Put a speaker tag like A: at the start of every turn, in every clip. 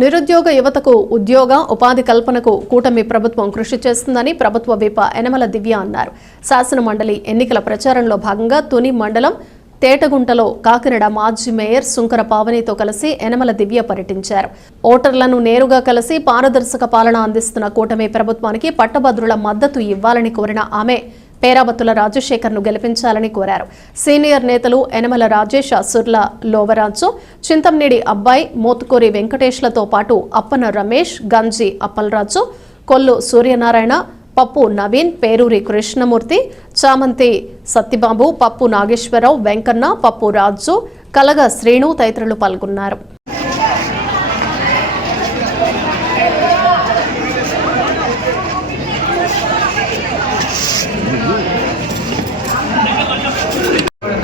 A: నిరుద్యోగ యువతకు ఉద్యోగ ఉపాధి కల్పనకు కూటమి ప్రభుత్వం కృషి చేస్తుందని ప్రభుత్వ విప యనమల దివ్య అన్నారు. శాసన మండలి ఎన్నికల ప్రచారంలో భాగంగా తుని మండలం తేటగుంటలో కాకినాడ మాజీ మేయర్ సుంకర పావనితో కలిసి యనమల దివ్య పర్యటించారు. ఓటర్లను నేరుగా కలిసి పారదర్శక పాలన అందిస్తున్న కూటమి ప్రభుత్వానికి పట్టభద్రుల మద్దతు ఇవ్వాలని కోరిన ఆమె పేరాబత్తుల రాజశేఖర్ను గెలిపించాలని కోరారు. సీనియర్ నేతలు యనమల రాజేష్ సుర్ల లోవరాజు చింతంనేడి అబ్బాయి మోతుకూరి వెంకటేష్లతో పాటు అప్పన రమేష్ గంజి అప్పలరాజు కొల్లు సూర్యనారాయణ పప్పు నవీన్ పేరూరి కృష్ణమూర్తి చామంతి సత్యబాబు పప్పు నాగేశ్వరరావు వెంకన్న పప్పు రాజు కలగ శ్రీను తదితరులు పాల్గొన్నారు.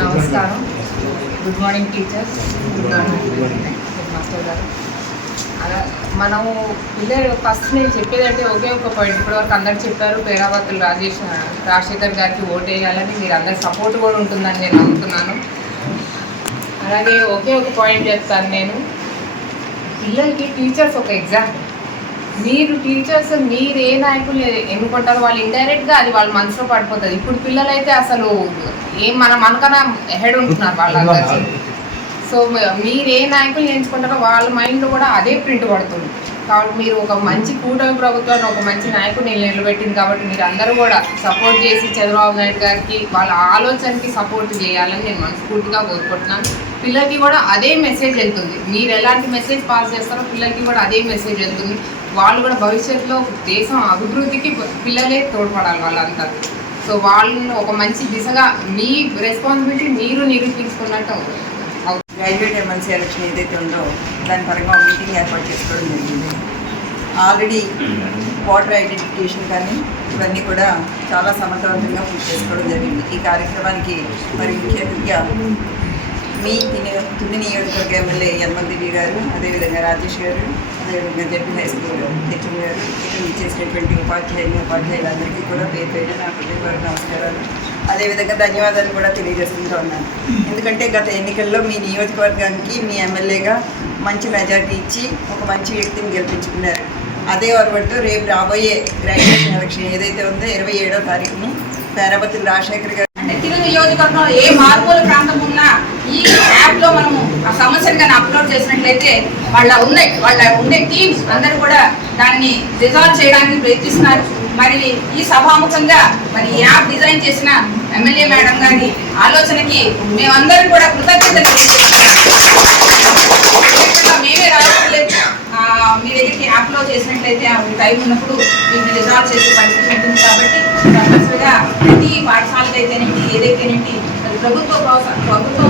B: నమస్కారం. Good morning teachers good morning master గారు. అలా మనము పిల్లలు ఫస్ట్ నేను చెప్పేదంటే ఒకే ఒక పాయింట్ ఇప్పటివరకు అందరు చెప్పారు పేరావతులు రాజేష్ రాజశేఖర్ గారికి ఓటు వేయాలని. మీరు అందరి సపోర్ట్ కూడా ఉంటుందని నేను నమ్ముతున్నాను. అలాగే ఒకే ఒక పాయింట్ చెప్తాను నేను. పిల్లలకి టీచర్స్ ఒక ఎగ్జాంపుల్ మీరు టీచర్స్ మీరు ఏ నాయకులు ఎన్నుకుంటారో వాళ్ళు ఇండైరెక్ట్గా అది వాళ్ళ మనసులో పడిపోతుంది. ఇప్పుడు పిల్లలైతే అసలు ఏం మనం మనకన్నా హెడ్ ఉంటున్నారు వాళ్ళందరూ సో మీరు ఏ నాయకులు ఎంచుకుంటారో వాళ్ళ మైండ్లో కూడా అదే ప్రింట్ పడుతుంది. కాబట్టి మీరు ఒక మంచి కూటమి ప్రభుత్వాన్ని ఒక మంచి నాయకుడిని నిలబెట్టింది కాబట్టి మీరు అందరూ కూడా సపోర్ట్ చేసి చంద్రబాబు నాయుడు గారికి వాళ్ళ ఆలోచనకి సపోర్ట్ చేయాలని నేను మనస్ఫూర్తిగా కోరుకుంటున్నాను. పిల్లలకి కూడా అదే మెసేజ్ వెళ్తుంది. మీరు ఎలాంటి మెసేజ్ పాస్ చేస్తారో పిల్లలకి కూడా అదే మెసేజ్ వెళ్తుంది. వాళ్ళు కూడా భవిష్యత్తులో దేశం అభివృద్ధికి పిల్లలే తోడ్పడాలి వాళ్ళంతా. సో వాళ్ళని ఒక మంచి దిశగా మీ రెస్పాన్సిబిలిటీ మీరు నిరూపించుకున్నట్టు
C: రైల్వే ఎమ్మెల్సీ ఎలక్షన్ ఏదైతే ఉందో దాని పరంగా మీటింగ్ ఏర్పాటు చేసుకోవడం జరిగింది. ఆల్రెడీ వాటర్ ఐడెంటిఫికేషన్ కానీ ఇవన్నీ కూడా చాలా సమర్థవంతంగా పూర్తి చేసుకోవడం జరిగింది. ఈ కార్యక్రమానికి మరి ముఖ్య అతిథిగా మీ తిని తుని నియోజకవర్గ ఎమ్మెల్యే యన్మదేవి గారు అదేవిధంగా రాజేష్ గారు అదేవిధంగా జడ్పీ హై స్కూల్ హెచ్ఎం గారు ఇక్కడ ఇచ్చేసినటువంటి ఉపాధ్యాయులు ఉపాధ్యాయులందరికీ కూడా పేరు పేరు నా హృదయపూర్వక నమస్కారాలు. అదేవిధంగా ధన్యవాదాలు కూడా తెలియజేస్తుంటూ ఉన్నాను. ఎందుకంటే గత ఎన్నికల్లో మీ నియోజకవర్గానికి మీ ఎమ్మెల్యేగా మంచి మెజార్టీ ఇచ్చి ఒక మంచి వ్యక్తిని గెలిపించుకున్నారు. అదే వరవడితో రేపు రాబోయే గ్రాడ్యుయేషన్ ఎలక్షన్ ఏదైతే ఉందో ఇరవై ఏడో తారీఖుని పేరాపతి రాజశేఖర్ గారు
D: అంటే తిరుగు నియోజకవర్గంలో ఏ మారుమూల ప్రాంతం ఉన్నా ఈ యాప్లో మనము ఆ సమస్యను కానీ అప్లోడ్ చేసినట్లయితే వాళ్ళ ఉన్నాయి వాళ్ళ ఉండే టీమ్స్ అందరూ కూడా దాన్ని రిజాల్వ్ చేయడానికి ప్రయత్నిస్తున్నారు. మరి ఈ సభాముఖంగా మరి ఈ యాప్ డిజైన్ చేసిన ఎమ్మెల్యే మేడం గారి ఆలోచనకి మేమందరం కూడా కృతజ్ఞతలు మేమే రావట్లేదు. మీ దగ్గరికి యాప్లో చేసినట్లయితే ఆ టైం ఉన్నప్పుడు మీరు రిజాల్వ్ చేసే పరిస్థితి కాబట్టి కంపల్సరిగా ప్రతి పాఠశాలకైతేనేంటి ఏదైతేనేంటి ప్రభుత్వ ప్రోత్సాహం ప్రభుత్వ